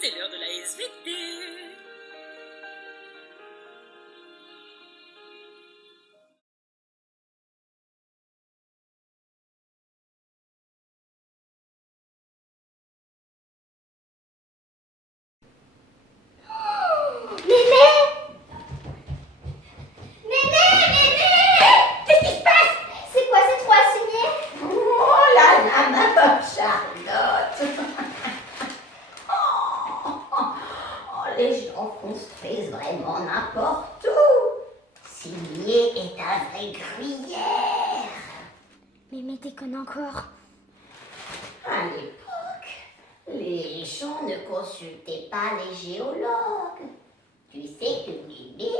c'est l'heure de la SVT. Qu'est-ce qui se passe? C'est quoi ces trois signés? Oh là là, ma bonne Charlotte. Les gens construisent vraiment n'importe où. Signer est un vrai gruyère. Mais déconne encore. À l'époque, les gens ne consultaient pas les géologues. Tu sais que Mémé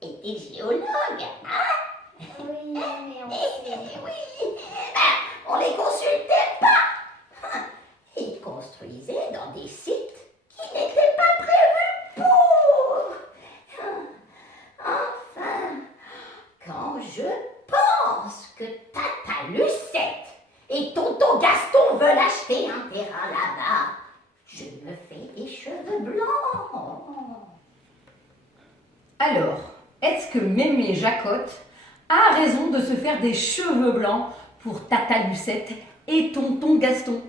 était géologue, hein? Oui, mais on sait. Oui, ben, on les consultait pas. Ils construisaient dans des sites qui n'étaient pas prévus pour. Enfin, quand je pense que Tata Lucette et tonton Gaston veulent acheter un terrain là-bas, je me fais des cheveux blancs. Alors, est-ce que Mémé Jacotte a raison de se faire des cheveux blancs pour Tata Lucette et tonton Gaston?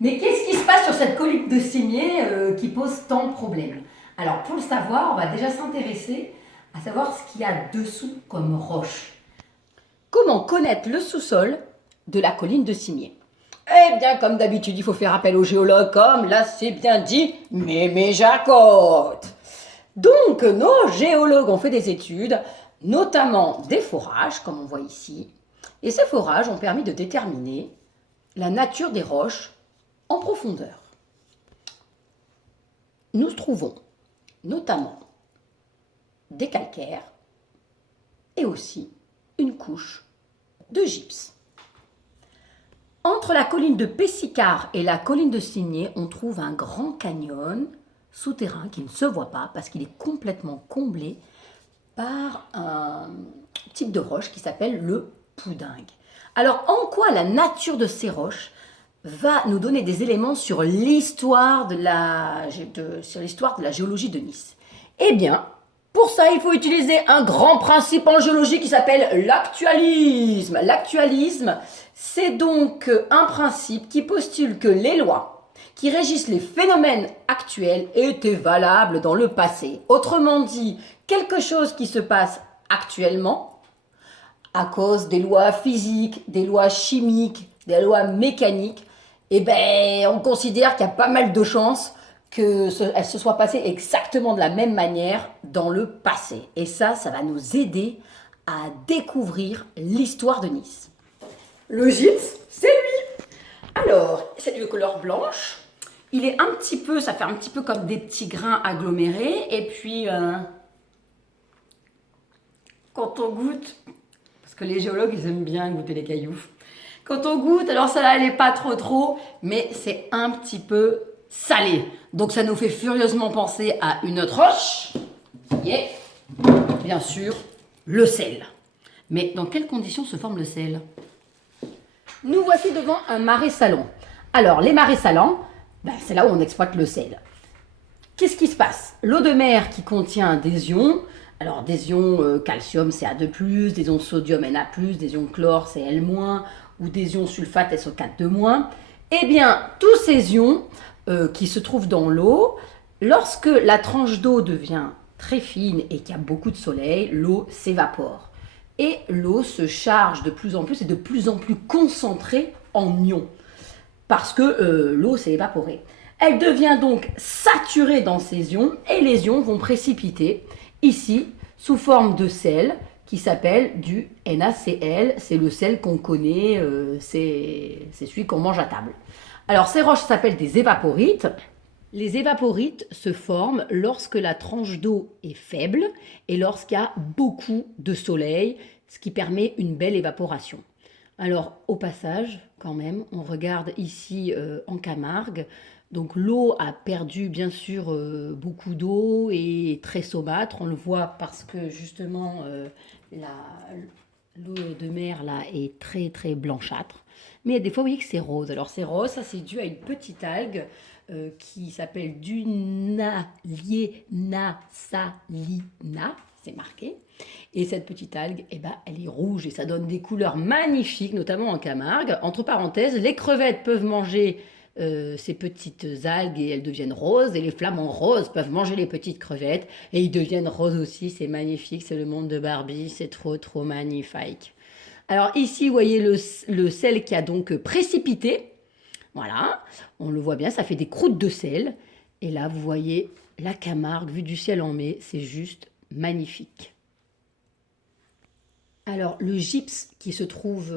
Mais qu'est-ce qui se passe sur cette colline de cimier qui pose tant de problèmes? Alors, pour le savoir, on va déjà s'intéresser à savoir ce qu'il y a dessous comme roche. Comment connaître le sous-sol de la colline de cimier? Eh bien, comme d'habitude, il faut faire appel aux géologues, comme là c'est bien dit Mémé Jacotte. Donc, nos géologues ont fait des études, notamment des forages, comme on voit ici. Et ces forages ont permis de déterminer la nature des roches en profondeur. Nous trouvons notamment des calcaires et aussi une couche de gypse. Entre la colline de Pessicard et la colline de Cimier, on trouve un grand canyon souterrain qui ne se voit pas parce qu'il est complètement comblé par un type de roche qui s'appelle le poudingue. Alors, en quoi la nature de ces roches va nous donner des éléments sur l'histoire de la géologie de Nice? Eh bien, pour ça, il faut utiliser un grand principe en géologie qui s'appelle l'actualisme. L'actualisme, c'est donc un principe qui postule que les lois qui régissent les phénomènes actuels étaient valables dans le passé. Autrement dit, quelque chose qui se passe actuellement, à cause des lois physiques, des lois chimiques, des lois mécaniques, eh ben, on considère qu'il y a pas mal de chances qu'elle se soit passée exactement de la même manière dans le passé. Et ça va nous aider à découvrir l'histoire de Nice. Le gypse, c'est lui. Alors, c'est de couleur blanche. Il est ça fait un petit peu comme des petits grains agglomérés. Et puis, quand on goûte, parce que les géologues, ils aiment bien goûter les cailloux. Quand on goûte, alors ça là, elle n'est pas trop, mais c'est un petit peu salé. Donc ça nous fait furieusement penser à une autre roche, qui est, bien sûr, le sel. Mais dans quelles conditions se forme le sel? Nous voici devant un marais salant. Alors, les marais salants, c'est là où on exploite le sel. Qu'est-ce qui se passe? L'eau de mer qui contient des ions, alors des ions calcium Ca2+, des ions sodium Na+, des ions chlore Cl-, ou des ions sulfate SO4 2-, eh bien, tous ces ions qui se trouvent dans l'eau, lorsque la tranche d'eau devient très fine et qu'il y a beaucoup de soleil, l'eau s'évapore. Et l'eau se charge de plus en plus et de plus en plus concentrée en ions, parce que l'eau s'est évaporée. Elle devient donc saturée dans ces ions et les ions vont précipiter ici sous forme de sel qui s'appelle du NaCl. C'est le sel qu'on connaît, c'est celui qu'on mange à table. Alors ces roches s'appellent des évaporites. Les évaporites se forment lorsque la tranche d'eau est faible et lorsqu'il y a beaucoup de soleil, ce qui permet une belle évaporation. Alors, au passage, quand même, on regarde ici en Camargue. Donc, l'eau a perdu, bien sûr, beaucoup d'eau et est très saumâtre. On le voit parce que, justement, L'eau de mer là est très très blanchâtre. Mais il y a des fois, vous voyez que c'est rose. Alors c'est rose, ça c'est dû à une petite algue qui s'appelle Dunaliena salina. C'est marqué. Et cette petite algue, eh ben, elle est rouge et ça donne des couleurs magnifiques, notamment en Camargue. Entre parenthèses, les crevettes peuvent manger ces petites algues et elles deviennent roses. Et les flamants roses peuvent manger les petites crevettes et ils deviennent roses aussi. C'est magnifique, c'est le monde de Barbie, c'est trop trop magnifique. Alors ici, vous voyez le sel qui a donc précipité. Voilà, on le voit bien, ça fait des croûtes de sel. Et là, vous voyez la Camargue vue du ciel en mai, c'est juste magnifique. Alors, le gypse qui se trouve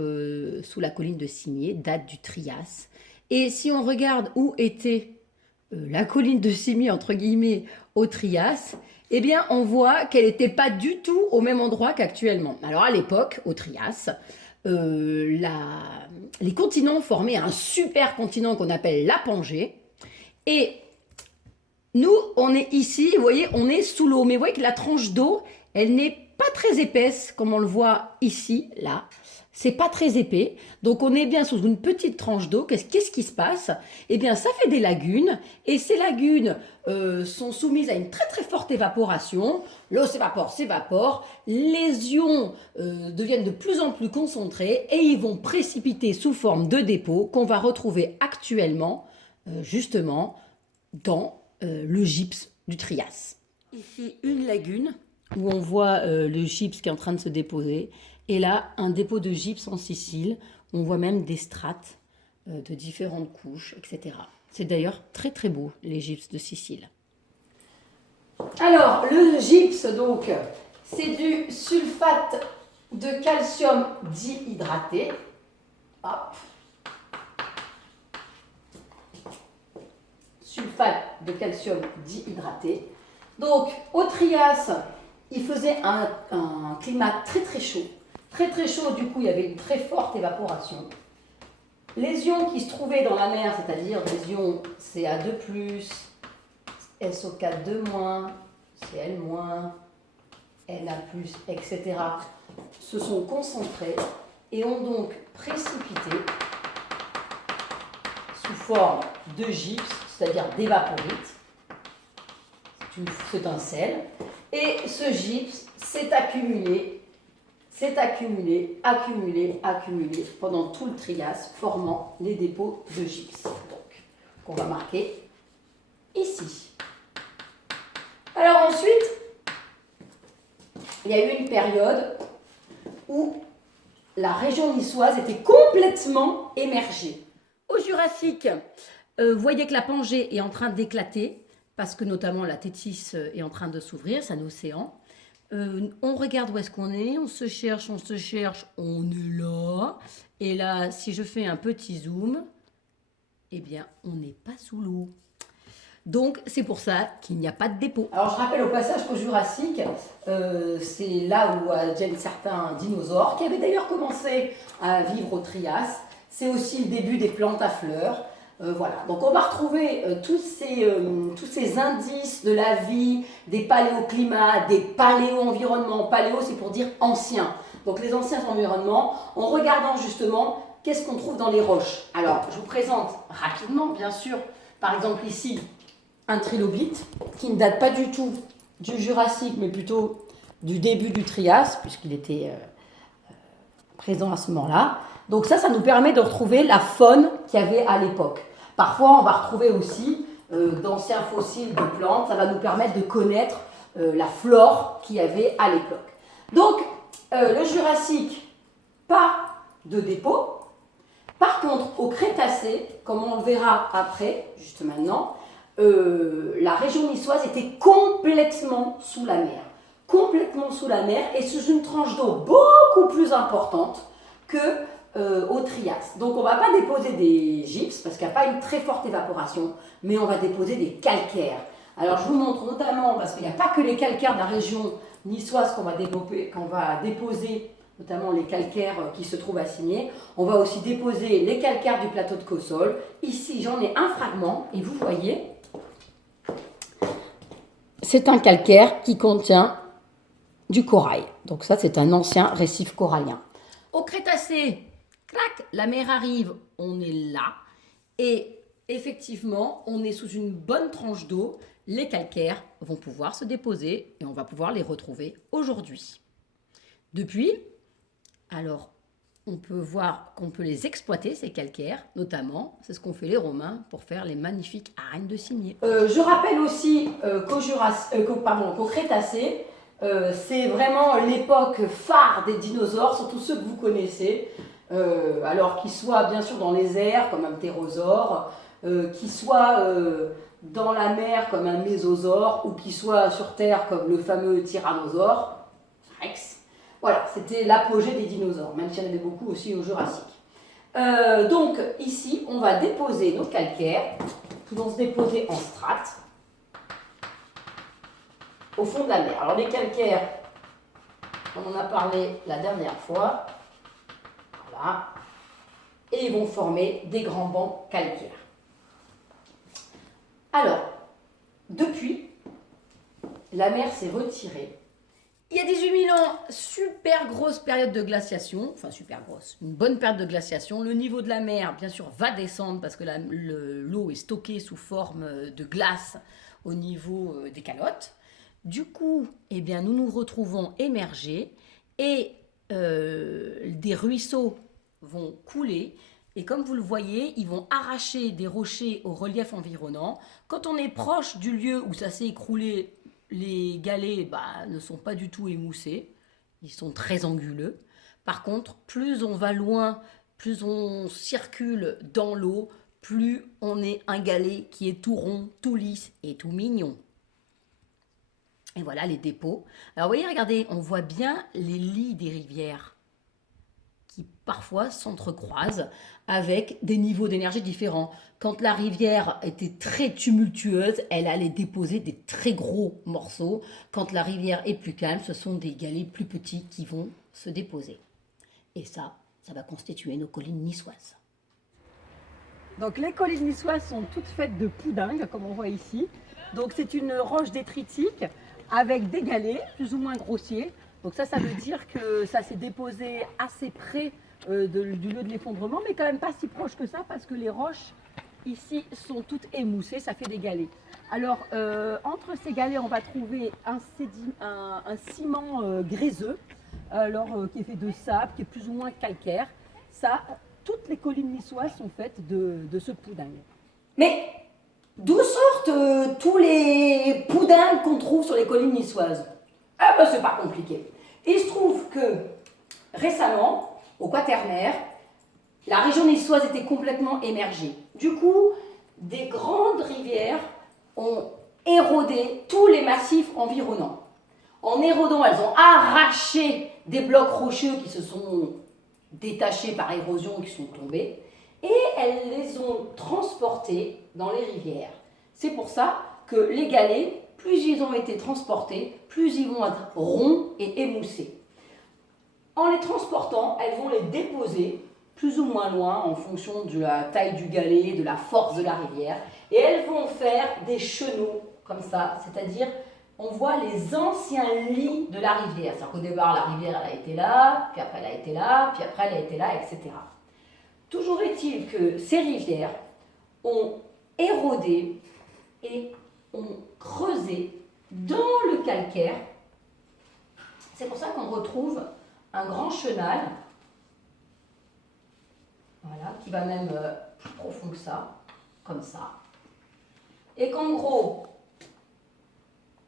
sous la colline de Cimiez date du Trias. Et si on regarde où était la colline de Cimiez, entre guillemets, au Trias, eh bien, on voit qu'elle n'était pas du tout au même endroit qu'actuellement. Alors, à l'époque, au Trias, les continents formaient un super continent qu'on appelle la Pangée. Et nous, on est ici, vous voyez, on est sous l'eau. Mais vous voyez que la tranche d'eau, elle n'est pas très épaisse, comme on le voit ici, là. C'est pas très épais. Donc, on est bien sous une petite tranche d'eau. Qu'est-ce qui se passe? Eh bien, ça fait des lagunes. Et ces lagunes sont soumises à une très, très forte évaporation. L'eau s'évapore. Les ions deviennent de plus en plus concentrés et ils vont précipiter sous forme de dépôts qu'on va retrouver actuellement, justement, dans le gypse du Trias. Ici, une lagune où on voit le gypse qui est en train de se déposer. Et là, un dépôt de gypse en Sicile. On voit même des strates de différentes couches, etc. C'est d'ailleurs très très beau, les gypses de Sicile. Alors, le gypse, donc, c'est du sulfate de calcium dihydraté. Hop. Sulfate de calcium dihydraté. Donc, au Trias, il faisait un climat très très chaud. Très très chaud, du coup, il y avait une très forte évaporation. Les ions qui se trouvaient dans la mer, c'est-à-dire des ions Ca2+, SO4-, Cl-, Na+, etc., se sont concentrés et ont donc précipité sous forme de gypse, c'est-à-dire d'évaporite. C'est un sel. Et ce gypse s'est accumulé pendant tout le Trias, formant les dépôts de gypse. Donc, qu'on va marquer ici. Alors ensuite, il y a eu une période où la région niçoise était complètement émergée. Au Jurassique, vous voyez que la Pangée est en train d'éclater, parce que notamment la Thétis est en train de s'ouvrir, c'est un océan. On regarde où est-ce qu'on est, on se cherche, on est là. Et là, si je fais un petit zoom, eh bien, on n'est pas sous l'eau. Donc, c'est pour ça qu'il n'y a pas de dépôt. Alors, je rappelle au passage qu'au Jurassique, c'est là où viennent certains dinosaures, qui avaient d'ailleurs commencé à vivre au Trias. C'est aussi le début des plantes à fleurs. Voilà, donc on va retrouver tous ces indices de la vie, des paléoclimats, des paléo-environnements. Paléo, c'est pour dire ancien. Donc les anciens environnements, en regardant justement qu'est-ce qu'on trouve dans les roches. Alors, je vous présente rapidement, bien sûr, par exemple ici, un trilobite qui ne date pas du tout du Jurassique, mais plutôt du début du Trias, puisqu'il était présent à ce moment-là. Donc ça nous permet de retrouver la faune qu'il y avait à l'époque. Parfois, on va retrouver aussi d'anciens fossiles de plantes. Ça va nous permettre de connaître la flore qu'il y avait à l'époque. Donc, le Jurassique, pas de dépôt. Par contre, au Crétacé, comme on le verra après, juste maintenant, la région niçoise était complètement sous la mer. Complètement sous la mer et sous une tranche d'eau beaucoup plus importante que au Trias. Donc on ne va pas déposer des gypses parce qu'il n'y a pas une très forte évaporation, mais on va déposer des calcaires. Alors je vous montre notamment, parce qu'il n'y a pas que les calcaires de la région niçoise qu'on va déposer, notamment les calcaires qui se trouvent à Cimiez. On va aussi déposer les calcaires du plateau de Cossol. Ici j'en ai un fragment et vous voyez, c'est un calcaire qui contient du corail. Donc ça c'est un ancien récif corallien. au Crétacé, clac, la mer arrive, on est là. Et effectivement, on est sous une bonne tranche d'eau. Les calcaires vont pouvoir se déposer et on va pouvoir les retrouver aujourd'hui. Depuis, alors, on peut voir qu'on peut les exploiter, ces calcaires, notamment, c'est ce qu'ont fait les Romains pour faire les magnifiques arènes de cimier. Je rappelle aussi qu'au Crétacé, c'est vraiment l'époque phare des dinosaures, surtout ceux que vous connaissez, alors qu'ils soient bien sûr dans les airs, comme un ptérosaure, qu'ils soient dans la mer, comme un mésosaure, ou qu'ils soient sur terre, comme le fameux tyrannosaure, Rex. Voilà, c'était l'apogée des dinosaures, même s'il y en avait beaucoup aussi au Jurassique. Donc ici, on va déposer nos calcaires, qui vont se déposer en strates, au fond de la mer. Alors les calcaires, on en a parlé la dernière fois, voilà, et ils vont former des grands bancs calcaires. Alors, depuis, la mer s'est retirée. Il y a 18 000 ans, super grosse période de glaciation, enfin super grosse, une bonne période de glaciation. Le niveau de la mer, bien sûr, va descendre parce que l'eau est stockée sous forme de glace au niveau des calottes. Du coup, eh bien, nous nous retrouvons émergés et des ruisseaux vont couler. Et comme vous le voyez, ils vont arracher des rochers au relief environnant. Quand on est proche du lieu où ça s'est écroulé, les galets ne sont pas du tout émoussés, ils sont très anguleux. Par contre, plus on va loin, plus on circule dans l'eau, plus on est un galet qui est tout rond, tout lisse et tout mignon. Et voilà les dépôts. Alors vous voyez, regardez, on voit bien les lits des rivières qui parfois s'entrecroisent avec des niveaux d'énergie différents. Quand la rivière était très tumultueuse, elle allait déposer des très gros morceaux. Quand la rivière est plus calme, ce sont des galets plus petits qui vont se déposer. Et ça va constituer nos collines niçoises. Donc les collines niçoises sont toutes faites de poudingue, comme on voit ici. Donc c'est une roche détritique avec des galets plus ou moins grossiers. Donc ça veut dire que ça s'est déposé assez près du lieu de l'effondrement, mais quand même pas si proche que ça, parce que les roches ici sont toutes émoussées, ça fait des galets. Alors entre ces galets, on va trouver un ciment gréseux, qui est fait de sable, qui est plus ou moins calcaire. Ça, toutes les collines niçoises sont faites de ce poudingue. Mais d'où sortent tous les poudingues qu'on trouve sur les collines niçoises? Ah ben c'est pas compliqué. Il se trouve que récemment, au Quaternaire, la région niçoise était complètement émergée. Du coup, des grandes rivières ont érodé tous les massifs environnants. En érodant, elles ont arraché des blocs rocheux qui se sont détachés par érosion, qui sont tombés, et elles les ont transportés dans les rivières. C'est pour ça que les galets, plus ils ont été transportés, plus ils vont être ronds et émoussés. En les transportant, elles vont les déposer plus ou moins loin en fonction de la taille du galet, de la force de la rivière, et elles vont faire des chenaux comme ça, c'est-à-dire on voit les anciens lits de la rivière. C'est-à-dire qu'au départ, la rivière elle a été là, puis après elle a été là, puis après elle a été là, etc. Toujours est-il que ces rivières ont érodé et ont creusé dans le calcaire. C'est pour ça qu'on retrouve un grand chenal, voilà, qui va même plus profond que ça, comme ça. Et qu'en gros,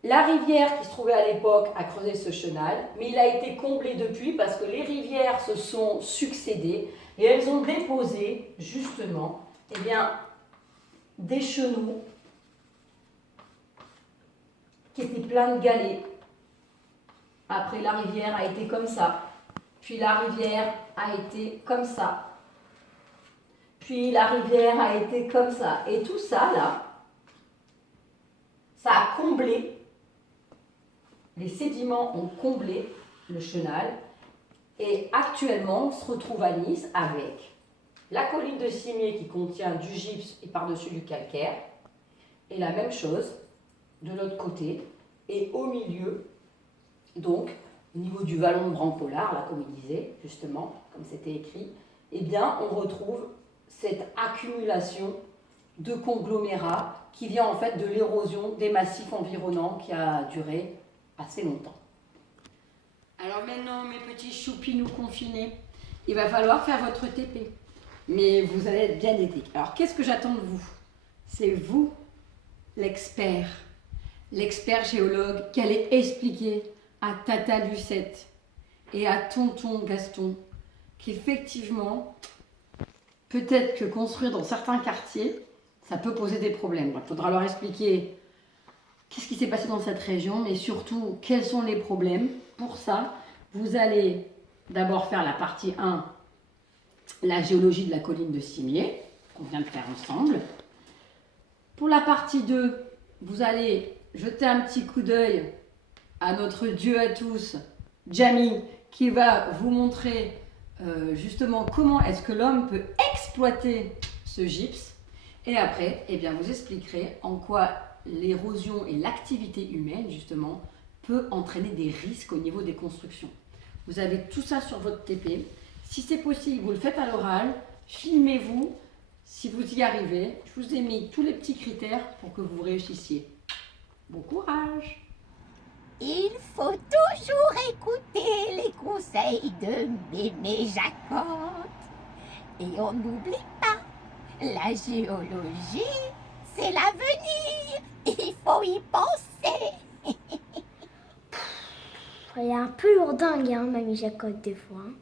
la rivière qui se trouvait à l'époque a creusé ce chenal, mais il a été comblé depuis parce que les rivières se sont succédées et elles ont déposé justement des chenaux qui étaient pleins de galets. Après, la rivière a été comme ça, puis la rivière a été comme ça, puis la rivière a été comme ça. Et tout ça, là, ça a comblé. Les sédiments ont comblé le chenal et actuellement on se retrouve à Nice avec la colline de cimier qui contient du gypse et par-dessus du calcaire et la même chose de l'autre côté et au milieu donc au niveau du vallon de Brancolard, là, comme il disait, justement, comme c'était écrit, eh bien, on retrouve cette accumulation de conglomérats qui vient en fait de l'érosion des massifs environnants qui a duré assez longtemps. Alors maintenant, mes petits choupinous confinés, il va falloir faire votre TP. Mais vous allez être bien aidés. Alors, qu'est-ce que j'attends de vous? C'est vous, l'expert géologue, qui allez expliquer à Tata Lucette et à Tonton Gaston qu'effectivement, peut-être que construire dans certains quartiers, ça peut poser des problèmes. Donc, il faudra leur expliquer qu'est-ce qui s'est passé dans cette région, mais surtout, quels sont les problèmes. Pour ça, vous allez d'abord faire la partie 1, la géologie de la colline de Cimier, qu'on vient de faire ensemble. Pour la partie 2, vous allez jeter un petit coup d'œil à notre Dieu à tous, Jamie, qui va vous montrer justement comment est-ce que l'homme peut exploiter ce gypse. Et après, eh bien, vous expliquerez en quoi l'érosion et l'activité humaine, justement, peut entraîner des risques au niveau des constructions. Vous avez tout ça sur votre TP. Si c'est possible, vous le faites à l'oral, filmez-vous. Si vous y arrivez, je vous ai mis tous les petits critères pour que vous réussissiez. Bon courage! Il faut toujours écouter les conseils de Mémé Jacotte. Et on n'oublie pas, la géologie, c'est l'avenir. Il faut y penser. Elle est un peu lourdingue, hein, Mamie Jacotte, des fois. Hein.